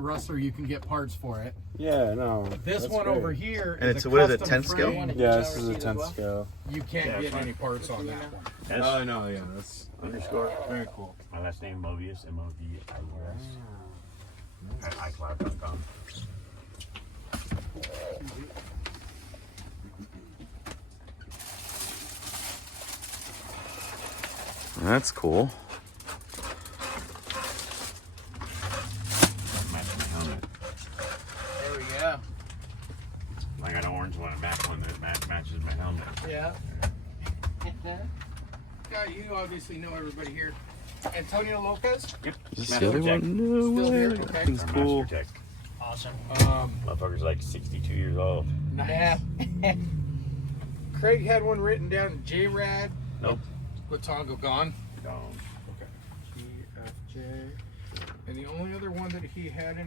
Rustler, you can get parts for it. Yeah, no. This that's one great. over here And is it's a what is it, custom 10 scale? frame. Yeah, this is a 10th scale. You can't get any parts on that one. That's Oh, no, yeah, that's underscore. Very cool. my last name, Movius, M-O-V-I-U-S, at iCloud.com. That's cool. Matches my helmet. There we go. I got an orange one, a back one that matches my helmet. Yeah. God, you obviously know everybody here. Antonio Lopez? Yep. Is this Master the other Tech. one? No Still way. here? That Okay. thing's Or cool. Master Tech. Awesome. Motherfucker's like 62 years old. Yeah. Craig had one written down, J-Rad. Nope. Watongo gone. Gone. Okay. GFJ. And the only other one that he had in